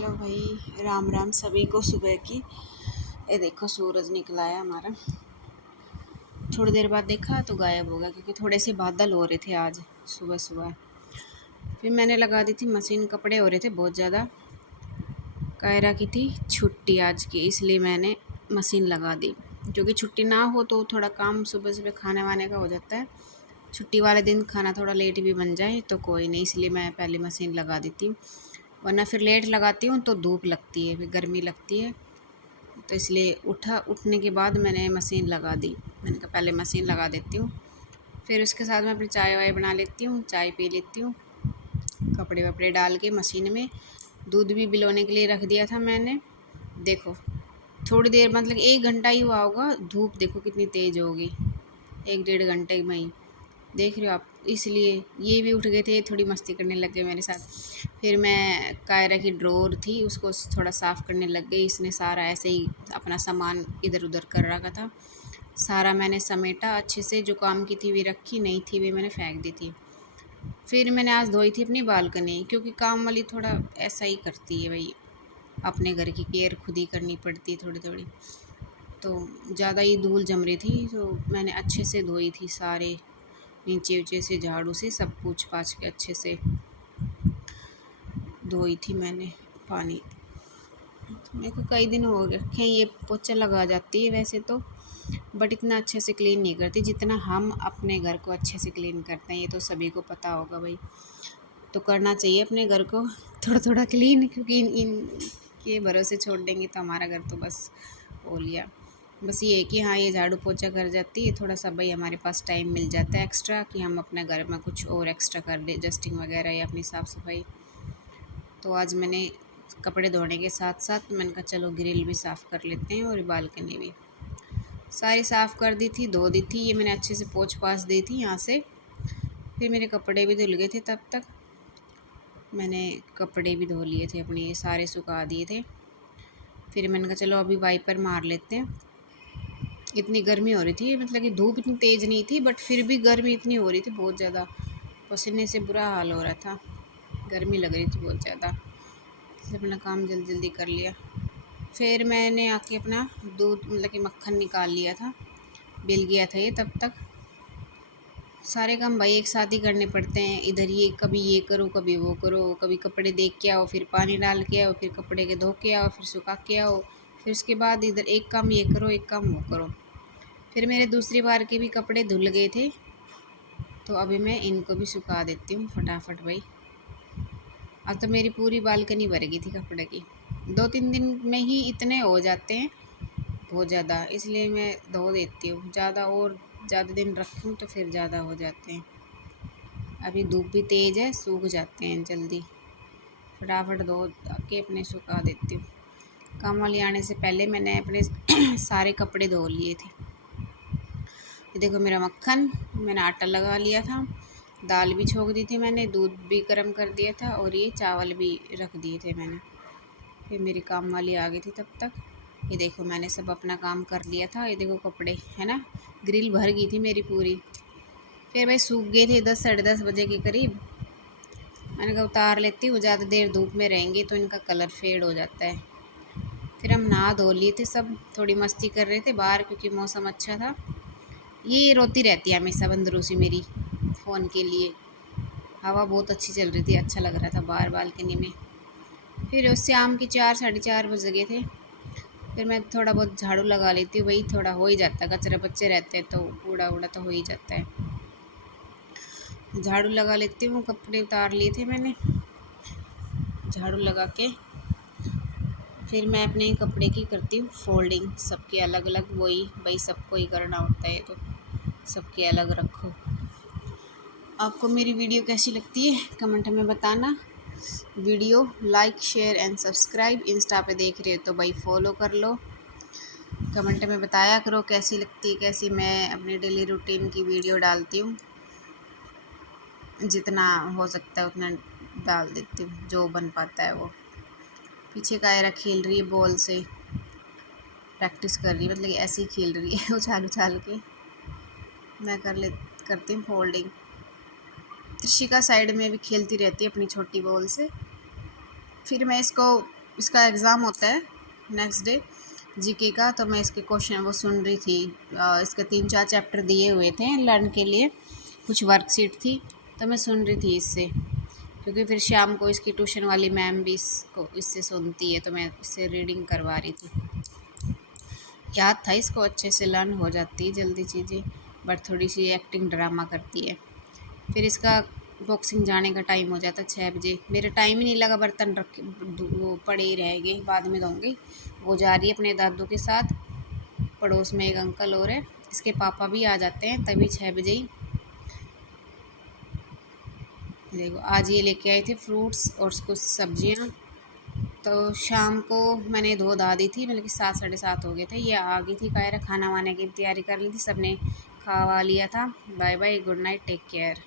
Hello भाई, राम राम सभी को सुबह की। ये देखो सूरज निकला है हमारा। थोड़ी देर बाद देखा तो गायब हो गया क्योंकि थोड़े से बादल हो रहे थे आज सुबह सुबह। फिर मैंने लगा दी थी मशीन, कपड़े हो रहे थे बहुत ज़्यादा। कायरा की थी छुट्टी आज की, इसलिए मैंने मशीन लगा दी। क्योंकि छुट्टी ना हो तो थोड़ा काम सुबह सुबह खाने वाने का हो जाता है। छुट्टी वाले दिन खाना थोड़ा लेट भी बन जाए तो कोई नहीं, इसलिए मैं पहले मशीन लगा देती हूँ। वरना फिर लेट लगाती हूँ तो धूप लगती है, फिर गर्मी लगती है। तो इसलिए उठने के बाद मैंने मशीन लगा दी। मैंने कहा पहले मशीन लगा देती हूँ, फिर उसके साथ में अपनी चाय वाय बना लेती हूँ, चाय पी लेती हूँ। कपड़े वपड़े डाल के मशीन में दूध भी भिगोने के लिए रख दिया था मैंने। देखो थोड़ी देर, मतलब 1 घंटा ही हुआ होगा, धूप देखो कितनी तेज़ होगी। 1 डेढ़ घंटे में ही, देख रहे हो आप। इसलिए ये भी उठ गए थे, थोड़ी मस्ती करने लग गए मेरे साथ। फिर मैं कायरा की ड्रॉर थी उसको थोड़ा साफ़ करने लग गई। इसने सारा ऐसे ही अपना सामान इधर उधर कर रखा था, सारा मैंने समेटा अच्छे से। जो काम की थी वे रखी, नहीं थी वे मैंने फेंक दी थी। फिर मैंने आज धोई थी अपनी बालकनी, क्योंकि काम वाली थोड़ा ऐसा ही करती है भाई, अपने घर की केयर खुद ही करनी पड़ती है थोड़ी थोड़ी। तो ज़्यादा ही धूल जम रही थी तो मैंने अच्छे से धोई थी, सारे नीचे ऊँचे से झाड़ू से सब पूछ पाछ के अच्छे से धोई थी मैंने। पानी तो मेरे को कई दिन हो रखे ये पोछा लगा जाती है वैसे तो, बट इतना अच्छे से क्लीन नहीं करती जितना हम अपने घर को अच्छे से क्लीन करते हैं। ये तो सभी को पता होगा भाई। तो करना चाहिए अपने घर को थोड़ा थोड़ा क्लीन, क्योंकि इन के भरोसे छोड़ देंगे तो हमारा घर तो बस हो लिया। बस ये है कि हाँ, ये झाड़ू पोछा कर जाती है थोड़ा सा भाई, हमारे पास टाइम मिल जाता है एक्स्ट्रा कि हम अपने घर में कुछ और एक्स्ट्रा कर ले, डस्टिंग वगैरह या अपनी साफ़ सफाई। तो आज मैंने कपड़े धोने के साथ साथ मैंने कहा चलो ग्रिल भी साफ़ कर लेते हैं, और बालकनी भी सारी साफ़ कर दी थी, धो दी थी। ये मैंने अच्छे से पोंछ पाछ दी थी यहाँ से। फिर मेरे कपड़े भी धुल गए थे, तब तक मैंने कपड़े भी धो लिए थे अपने, ये सारे सुखा दिए थे। फिर मैंने कहा चलो अभी वाइपर मार लेते हैं। इतनी गर्मी हो रही थी, मतलब कि धूप इतनी तेज़ नहीं थी बट फिर भी गर्मी इतनी हो रही थी बहुत ज़्यादा, पसीने से बुरा हाल हो रहा था, गर्मी लग रही थी बहुत ज़्यादा। इसलिए अपना काम जल्दी जल्दी कर लिया। फिर मैंने आके अपना दूध, मतलब कि मक्खन निकाल लिया था, बिल गया था ये तब तक। सारे काम भाई एक साथ ही करने पड़ते हैं। इधर ये कभी ये करो कभी वो करो, कभी कपड़े देख के आओ, फिर पानी डाल के आओ, फिर कपड़े के धो के आओ, फिर सुखा के आओ, फिर उसके बाद इधर एक काम ये करो एक काम वो करो। फिर मेरे दूसरी बार के भी कपड़े धुल गए थे, तो अभी मैं इनको भी सुखा देती हूँ फटाफट भाई। अब तो मेरी पूरी बालकनी भर गई थी कपड़े की। 2-3 दिन में ही इतने हो जाते हैं बहुत ज़्यादा, इसलिए मैं धो देती हूँ। ज़्यादा दिन रखूँ तो फिर ज़्यादा हो जाते हैं। अभी धूप भी तेज़ है, सूख जाते हैं जल्दी। फटाफट धो के अपने सुखा देती हूँ। काम वाली आने से पहले मैंने अपने सारे कपड़े धो लिए थे। ये देखो मेरा मक्खन, मैंने आटा लगा लिया था, दाल भी छोंक दी थी मैंने, दूध भी गर्म कर दिया था, और ये चावल भी रख दिए थे मैंने। फिर मेरी काम वाली आ गई थी तब तक। ये देखो मैंने सब अपना काम कर लिया था। ये देखो कपड़े है ना, ग्रिल भर गई थी मेरी पूरी। फिर भाई सूख गए थे 10-10:30 बजे के करीब। मैंने कहा उतार लेती हूँ, ज़्यादा देर धूप में रहेंगे तो इनका कलर फेड हो जाता है। फिर हम नहा धो लिए थे सब, थोड़ी मस्ती कर रहे थे बाहर क्योंकि मौसम अच्छा था। ये रोती रहती है हमेशा बंदरूसी मेरी, फ़ोन के लिए। हवा बहुत अच्छी चल रही थी, अच्छा लग रहा था बाहर बालकनी में। फिर उस शाम के 4-4:30 बज गए थे। फिर मैं थोड़ा बहुत झाड़ू लगा लेती हूँ, वही थोड़ा हो ही जाता है, कचरे बच्चे रहते हैं तो कूड़ा वूड़ा तो हो ही जाता है। झाड़ू लगा लेती हूँ, कपड़े उतार लिए थे मैंने। झाड़ू लगा के फिर मैं अपने कपड़े की करती हूँ फोल्डिंग, सबके अलग अलग। वही भाई सबको ही करना होता है, तो सबके अलग रखो। आपको मेरी वीडियो कैसी लगती है कमेंट में बताना। Video like share and subscribe. Insta पे देख रहे हो तो भाई फॉलो कर लो। कमेंट में बताया करो कैसी लगती है, कैसी मैं अपनी डेली रूटीन की वीडियो डालती हूँ। जितना हो सकता है उतना डाल देती हूँ, जो बन पाता है वो। पीछे कायरा खेल रही है बॉल से, प्रैक्टिस कर रही है, मतलब ऐसे ही खेल रही है उछाल उछाल के। मैं करती हूँ फोल्डिंग। त्रिशिका साइड में भी खेलती रहती है अपनी छोटी बॉल से। फिर मैं इसको इसका एग्ज़ाम होता है नेक्स्ट डे जीके का, तो मैं इसके क्वेश्चन वो सुन रही थी। इसके 3-4 चैप्टर दिए हुए थे लर्न के लिए, कुछ वर्कशीट थी, तो मैं सुन रही थी इससे, क्योंकि फिर शाम को इसकी ट्यूशन वाली मैम भी इसको इससे सुनती है, तो मैं इससे रीडिंग करवा रही थी। याद था इसको, अच्छे से लर्न हो जाती है जल्दी चीज़ें, बट थोड़ी सी एक्टिंग ड्रामा करती है। फिर इसका बॉक्सिंग जाने का टाइम हो जाता है 6 बजे। मेरा टाइम ही नहीं लगा, बर्तन रख वो पड़े ही रह गए, बाद में धोंगी। वो जा रही है अपने दादू के साथ, पड़ोस में एक अंकल और है, इसके पापा भी आ जाते हैं तभी 6 बजे ही। देखो आज ये लेके आए थे फ्रूट्स और कुछ सब्जियां, तो शाम को मैंने धो धा दी थी, मतलब कि 7 साढ़े 7 हो गए थे। ये आ गई थी, कायरा खाना वाने की तैयारी कर ली थी, सबने खा वा लिया था। Bye bye, good night, take care.